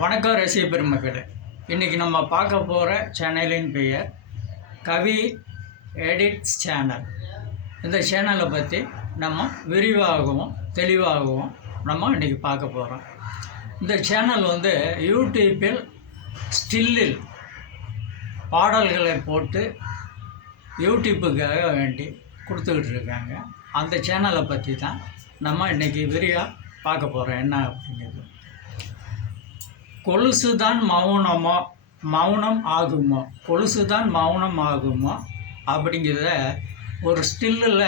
வணக்கம் ரசிக பெருமக்களே. இன்றைக்கி நம்ம பார்க்க போகிற சேனலின் பெயர் கவி எடிட்ஸ் சேனல். இந்த சேனலை பற்றி நம்ம விரிவாகவும் தெளிவாகவும் நம்ம இன்றைக்கி பார்க்க போகிறோம். இந்த சேனல் யூடியூப்பில் ஸ்டில்லில் பாடல்களை போட்டு யூடியூப்புக்காக வேண்டி கொடுத்துக்கிட்டு இருக்காங்க. அந்த சேனலை பற்றி தான் நம்ம இன்றைக்கி விரிவாக பார்க்க போகிறோம். என்ன அப்படிங்கிறது, கொலுசுதான் மௌனம் ஆகுமோ, கொலுசுதான் மௌனம் ஆகுமோ அப்படிங்கிறத ஒரு ஸ்டில்லில்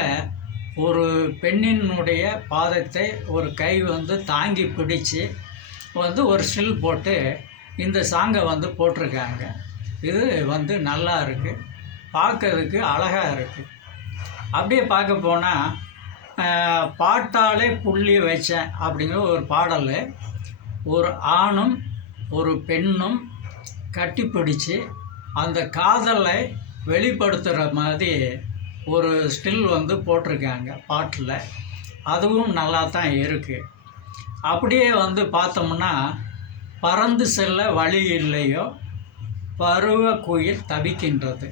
ஒரு பெண்ணினுடைய பாதத்தை ஒரு கை தாங்கி பிடிச்சி ஒரு ஸ்டில் போட்டு இந்த சாங்கை போட்டிருக்காங்க. இது நல்லா இருக்குது, பார்க்கறதுக்கு அழகாக இருக்குது. அப்படியே பார்க்க போனால் பாட்டாலே புள்ளி வச்சேன் அப்படிங்கிற ஒரு பாடல், ஒரு ஆணும் ஒரு பெண்ணும் கட்டிப்பிடிச்சு அந்த காதலை வெளிப்படுத்துகிற மாதிரி ஒரு ஸ்டில் போட்டிருக்காங்க பாட்டில். அதுவும் நல்லா தான் இருக்குது. அப்படியே பார்த்தோம்னா, பறந்து செல்ல வழி இல்லையோ பருவ குயில் தவிக்கின்றது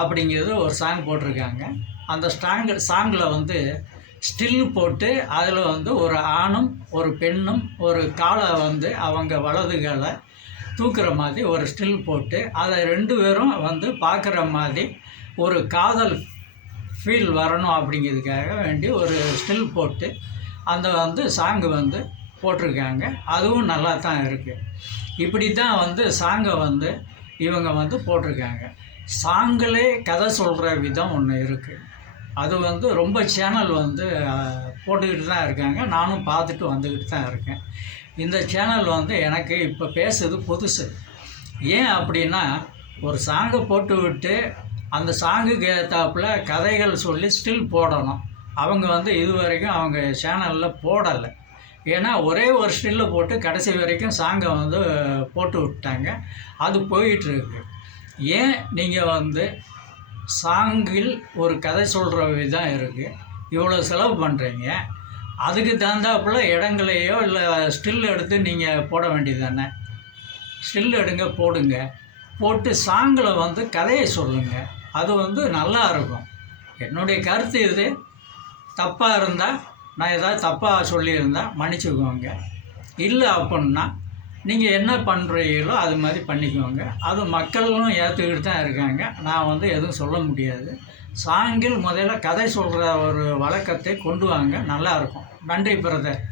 அப்படிங்கிறது ஒரு சாங் போட்டிருக்காங்க. அந்த சாங்கில் ஸ்டில் போட்டு அதில் ஒரு ஆணும் ஒரு பெண்ணும் ஒரு காலை அவங்க வலதுகளை தூக்குற மாதிரி ஒரு ஸ்டில் போட்டு அதை ரெண்டு பேரும் பார்க்குற மாதிரி ஒரு காதல் ஃபீல் வரணும் அப்படிங்கிறதுக்காக வேண்டி ஒரு ஸ்டில் போட்டு அந்த சாங்கு போட்டிருக்காங்க. அதுவும் நல்லா தான் இருக்குது. இப்படி தான் சாங்கை இவங்க போட்டிருக்காங்க. சாங்கிலே கதை சொல்கிற விதம் ஒன்று இருக்குது. அது ரொம்ப சேனல் போட்டுக்கிட்டு தான் இருக்காங்க. நானும் பார்த்துட்டு வந்துக்கிட்டு தான் இருக்கேன். இந்த சேனல் எனக்கு இப்போ பேசுறது புதுசு. ஏன் அப்படின்னா, ஒரு சாங்கை போட்டு விட்டு அந்த சாங்குக்கு ஏற்றாப்புல கதைகள் சொல்லி ஸ்டில் போடணும். அவங்க இது வரைக்கும் அவங்க சேனலில் போடலை. ஏன்னா ஒரே ஒரு ஸ்டில்லை போட்டு கடைசி வரைக்கும் சாங்கை போட்டு விட்டாங்க. அது போயிட்டுருக்கு. ஏன் நீங்கள் சாங்கில் ஒரு கதை சொல்கிற விதம் இருக்குது, இவ்வளோ செலவு பண்ணுறீங்க, அதுக்கு தகுந்தாப்புல இடங்களையோ இல்லை ஸ்டில் எடுத்து நீங்கள் போட வேண்டியது தானே. ஸ்டில் எடுங்க, போடுங்க, போட்டு சாங்கில் கதையை சொல்லுங்கள். அது நல்லா இருக்கும். என்னுடைய கருத்து இது. தப்பாக இருந்தால், நான் ஏதாவது தப்பாக சொல்லியிருந்தால் மன்னிச்சுக்கோங்க. இல்லை அப்படின்னா நீங்கள் என்ன பண்ணுறீங்களோ அது மாதிரி பண்ணிக்கோங்க. அது மக்களும் ஏற்றுக்கிட்டு தான் இருக்காங்க. நான் எதுவும் சொல்ல முடியாது. சாங்கில் முதல்ல கதை சொல்கிற ஒரு வழக்கத்தை கொண்டு வாங்க, நல்லாயிருக்கும். நன்றி பிரதர்.